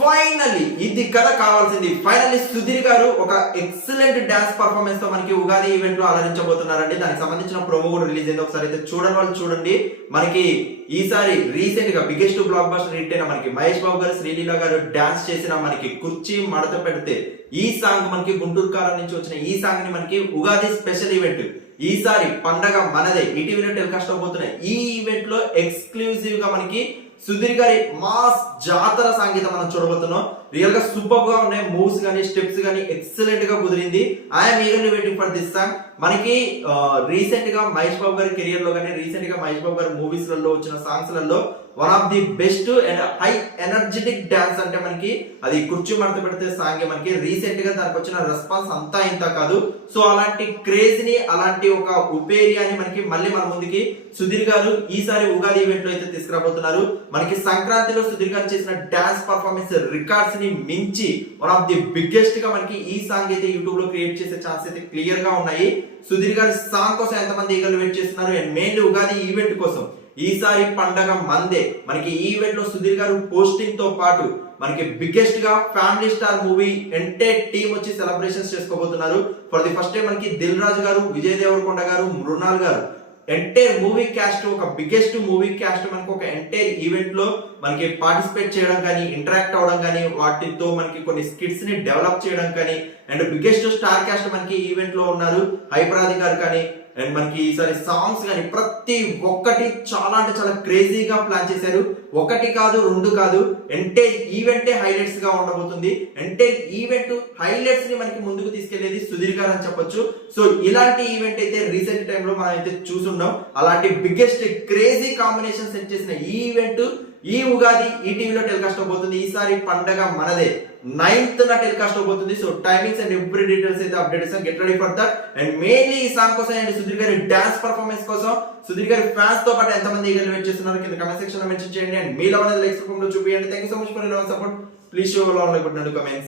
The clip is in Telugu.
ఫైనల్లీ ఇది కదా కావాల్సింది. ఫైనల్లీ సుధీర్ గారు ఒక ఎక్సలెంట్ డాన్స్ పర్ఫార్మెన్స్ తో మనకి ఉగాది ఈవెంట్ లో అలరించబోతున్నారండి. దానికి సంబంధించిన ప్రోమో కూడా రిలీజ్ అయింది. ఒకసారి అయితే చూడని వాళ్ళు చూడండి. మనకి ఈసారి రీసెంట్ గా బిగ్గెస్ట్ బ్లాక్ బస్టర్ హిట్ అయిన మనకి మహేష్ బాబు గారు, శ్రీలీల గారు డాన్స్ చేసిన మనకి కుర్చీ మడత పెడితే ఈ సాంగ్ మనకి గుంటూరు కారం నుంచి వచ్చిన ఈ సాంగ్ ని మనకి ఉగాది స్పెషల్ ఈవెంట్ ఈసారి పండగ మనదే ఈటీవీలో టెలికాస్ట్ అవబోతున్నాయి. ఈ ఈవెంట్ లో ఎక్స్క్లూజివ్ గా మనకి సుధీర్ గారి మాస్ జాతర సంగీతం మనం చూడబోతున్నాం. రియల్ గా సూపర్ గా ఉన్నాయి. మూవ్స్ గానీ స్టెప్స్ గానీ ఎక్సలెంట్ గా కుదిరింది. I'm eagerly waiting for this song. మనకి రీసెంట్ గా మహేష్ బాబు గారి కెరియర్ లో గానీ రీసెంట్ గా మహేష్ బాబు గారి మూవీస్ లలో వచ్చిన సాంగ్స్ లలో one of the best and high energetic dance అంటే మనకి అది కుర్చీ మడత పెడితే సాంగ్. మనకి రీసెంట్ గా దానికి వచ్చిన రెస్పాన్స్ అంతా ఇంత కాదు. సో అలాంటి క్రేజ్ ని, అలాంటి ఒక ఉపేరియాని మనకి మళ్ళీ మన ముందుకి సుధీర్ గారు ఈసారి ఉగాది ఈవెంట్ లో అయితే తీసుకురాబోతున్నారు. మనకి సంక్రాంతిలో సుధీర్ గారు చేసిన డాన్స్ పర్ఫార్మెన్స్ రికార్డ్స్ ని మించి వన్ ఆఫ్ ది బిగ్గెస్ట్ గా మనకి ఈ సాంగ్ అయితే యూట్యూబ్ లో క్రియేట్ చేసే ఛాన్స్ అయితే క్లియర్ గా ఉన్నాయి. సుధీర్ గారి సాంగ్ కోసం ఎంతమంది ఈగలు వెయిట్ చేస్తున్నారు అండ్ మెయిన్లీ ఉగాది ఈవెంట్ కోసం ఈసారి పండగ మందే. మనకి ఈ ఈవెంట్ లో సుధీర్ గారు పోస్టింగ్ తో పాటు మనకి బిగ్గెస్ట్ గా family star movie entire team వచ్చి సెలబ్రేషన్స్ చేసుకోబోతున్నారు. ఫర్ ది ఫస్ట్ టైం మనకి దిల్ రాజు గారు, విజయ్ దేవరకొండ గారు, మృణాల్ గారు ఎంటైర్ మూవీ క్యాస్ట్, ఒక బిగ్గెస్ట్ మూవీ క్యాస్ట్ మనకి ఒక ఎంటైర్ ఈవెంట్ లో మనకి పార్టిసిపేట్ చేయడం కానీ, ఇంటరాక్ట్ అవడం కానీ, వాటితో మనకి కొన్ని స్కిట్స్ ని డెవలప్ చేయడం కానీ అండ్ బిగ్గెస్ట్ స్టార్ క్యాస్ట్ మనకి ఈవెంట్ లో ఉన్నారు. హైపరాది గారు కానీ అండ్ మనకి ఈసారి సాంగ్స్ కానీ ప్రతి ఒక్కటి చాలా అంటే చాలా క్రేజీగా ప్లాన్ చేశారు. ఒకటి కాదు, రెండు కాదు, ఎంటైర్ ఈవెంటే హైలైట్స్ గా ఉండబోతుంది. ఎంటైర్ ఈవెంట్ హైలైట్స్ ని మనకి ముందుకు తీసుకెళ్లేది సుధీర్ గారు అని చెప్పొచ్చు. సో ఇలాంటి ఈవెంట్ అయితే రీసెంట్ టైంలో మనం అయితే చూసున్నాం. అలాంటి బిగ్గెస్ట్ క్రేజీ కాంబినేషన్ సెట్ చేసిన ఈ ఈవెంట్ ఈ ఉగాది ఈటీవీలో టెలికాస్ట్ అవబోతుంది. ఈసారి పండగ మనదే 9th టెలికాస్ట్ అవబోతుంది. So timings and every details అయితే అప్డేట్ చేస్తాం. Get ready for that. And mainly ఈ సాంగ్ కోసం అండ్ సుధీర్ గారి డాన్స్ పర్ఫార్మెన్స్ కోసం సుధీర్ గారి ఫ్యాన్స్ తో పాటు ఎంతమంది ఈగలు వెయిట్ చేస్తున్నారు కింద కమెంట్ సెక్షన్ లో మెన్షన్ చేయండి. అండ్ మీలో అనేది లైక్స్ రూపంలో చూపించండి. Thank you so much for your support. Please show all like button and comments.